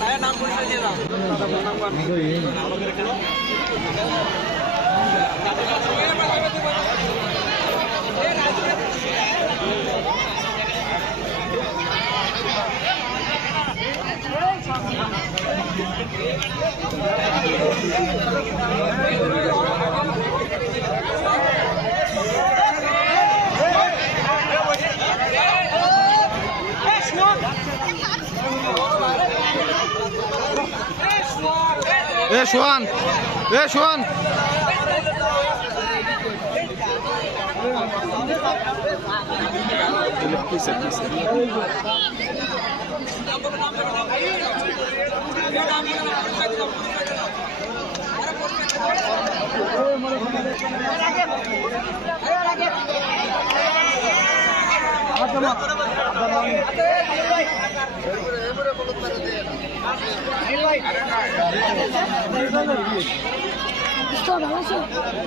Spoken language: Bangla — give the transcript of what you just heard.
ভাইয়ের নাম পরিচয় দিয়ে দাও ভালো করে খেলো এ সোহান এ সোহান। ভালো